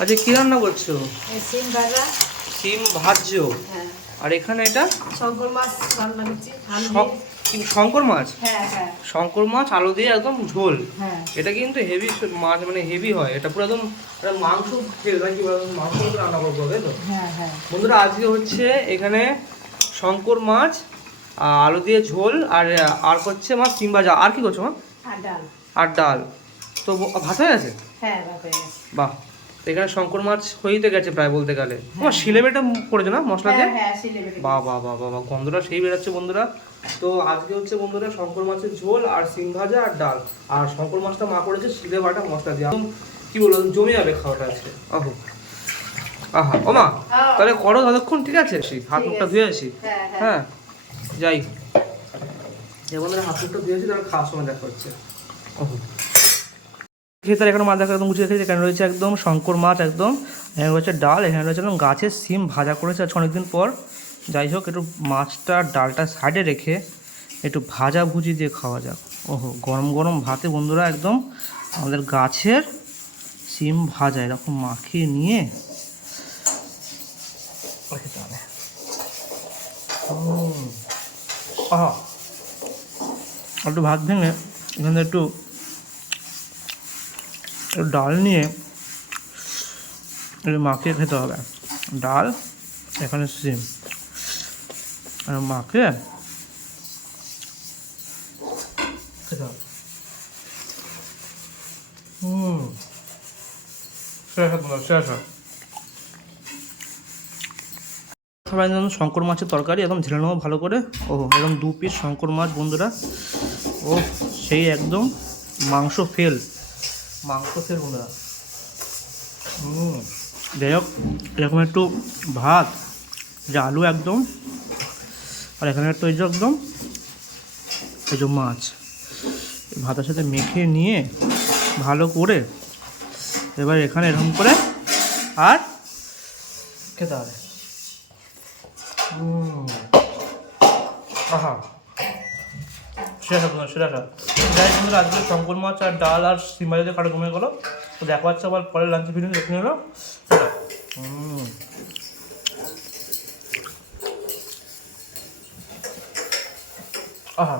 আচ্ছা কি রান্না করছো? সিম ভাজা। সিম ভাজছো? হ্যাঁ। আর এখানে এটা শঙ্কর মাছ রান্না করছি। শঙ্কর মাছ? হ্যাঁ হ্যাঁ। শঙ্কর মাছ আলু দিয়ে একদম ঝোল। হ্যাঁ। এটা কিন্তু হেভি মাছ, মানে হেভি হয় এটা, পুরো একদম মাংস নাকি মাংস রান্না করবো, তাই তো? হ্যাঁ হ্যাঁ। বন্ধুরা আজকে হচ্ছে এখানে শঙ্কর মাছ আলু দিয়ে ঝোল, আর হচ্ছে মা সিম ভাজা। আর কি করছো মা? আর ডাল। আর ডাল। তো ভাত হয়ে গেছে? হ্যাঁ ভাত হয়ে গেছে। বাহ, তো এখানে শঙ্কর মাছ হয়েই গেছে প্রায় বলতে গেলে। তোমার শিলে বেটে করেছো না মশলা দিয়ে? হ্যাঁ শিলে বেটে। বাহ বাহ বাহ বাহ, গন্ধটা সেই বেরোচ্ছে বন্ধুরা। তো আজকে হচ্ছে বন্ধুরা শঙ্কর মাছের ঝোল আর সিম ভাজা আর ডাল। আর শঙ্কর মাছটা মা করেছে শিলে বাটা মশলা দিয়ে, একদম কি বলবো জমে যাবে খাওয়াটা আজকে। আহো আহা ও মা, তাহলে করো ততক্ষণ, ঠিক আছে? হাত মুখটা ধুয়ে আসি। হ্যাঁ যাই, যে বন্ধুরা হাত মুখটা ধুয়ে আসি, তাহলে খাওয়ার সময় দেখা হচ্ছে। ওহো খেতে এখন মাছ দেখা একদম গুছিয়ে খেয়েছে। এখানে রয়েছে একদম শঙ্কর মাছ, একদম এখানে রয়েছে ডাল, এখানে রয়েছে একদম গাছের সিম ভাজা করেছে আজকে অনেকদিন পর। যাই হোক, একটু মাছটা ডালটা সাইডে রেখে একটু ভাজা ভুজি দিয়ে খাওয়া যাক। ওহো, গরম গরম ভাতে বন্ধুরা একদম আমাদের গাছের সিম ভাজা এরকম মাখিয়ে নিয়ে খেতে হবে। আহা, একটু ভাত ভেঙে এখানে একটু ডাল নিয়ে একটু মাখিয়ে খেতে হবে। ডাল, এখানে সিম, আর মাখিয়ে খেতে হবে। সবাই যেন শঙ্কর মাছের তরকারি একদম ঝেলে নেবো ভালো করে। ও এরকম 2 পিস শঙ্কর মাছ বন্ধুরা। ও সেই একদম মাংস ফেল বন্ধুরা। যাই হোক, এরকম একটু ভাত, যে আলু একদম, আর এখানে একটু এই যে একদম এই যে মাছ, ভাতের সাথে মেখে নিয়ে ভালো করে এবার এখানে এরকম করে আর খেতে হবে। আহা, সেটা যাই বন্ধুরা, আজকে শঙ্কর মাছ আর ডাল আর সিম ভাজা দিয়ে খাটো কমে গেলো। তো দেখা যাচ্ছে আবার পরের লাঞ্চ ভিডিও দেখে নিল। আহা।